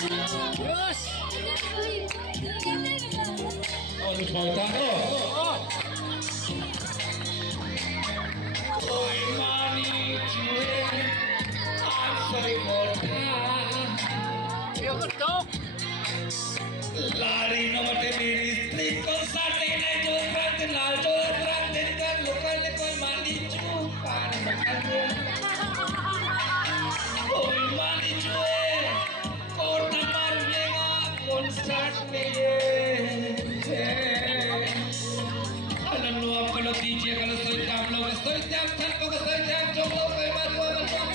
Terus. Oh, lu mau tahu? Oi mani cuy, I'm sorry for that. Yo ketok. Lari nomor tenis, trikol sate naik jual terang kan lokal lekoi mani cupan makan. Oi mani cuy, kota marlenga konsert Alam luar kalau DJ kalau soy tam tan ko soy tam chongo kay matwa kabali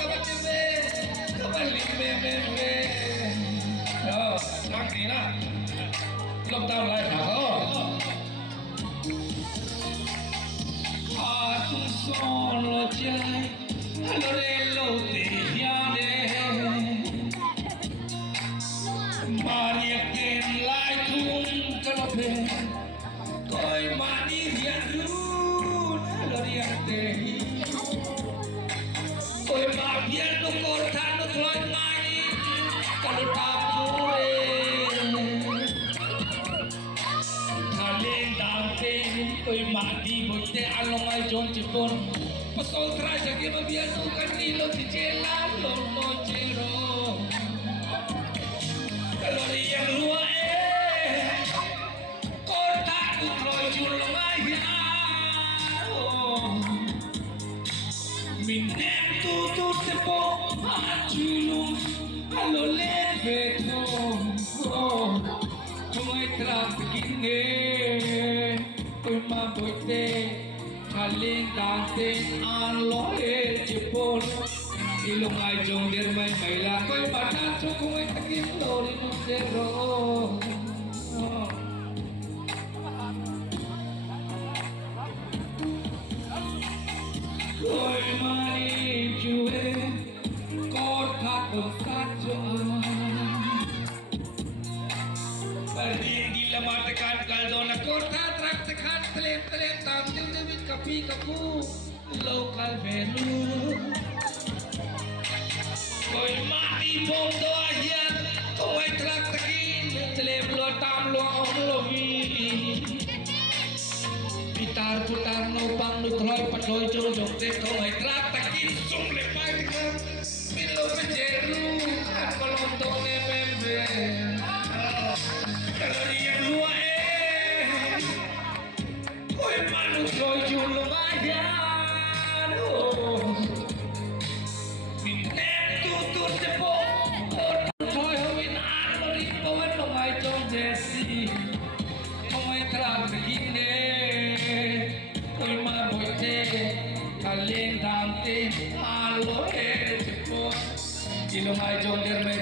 me oh sakti na lockdown lai tha ho atung son lo jai halo re lo te ya de Maria ken lai thum kalau pe koi mani riarun halo riarte koi mafia no kortha no thloi mani kalau tapure thalen dante koi mati boite alongai jon chipon pasol trai jage mafia no kanilo tijela lo no chero kalau riang lua Minem tu tepo achulum alo leveto Koi trap kine koi ma boite Chaling dante alo chipon Ilong ay jong dermay maila koi batacho koi takim lori no zero Koi mani chue kortha konsacho Pardin di lamat kan kaldona kortha trak tekan telem tam dim kapi kapu local value Koi mani bom do ahian koi trak tekin telem lo tam lo om lo vi Pitar putar no pang no thloi patloi chol jok te koi trak takin sum le pai tikam pilo pejeru kolon to ne pembe kalori yang lua koi manu thloi chul mayan Minem tu tepo thloi hoin an lori kowen lo mai chong jesi koi trak takin Koi ma boite kaleng dante alo chepon ilong ay jong der may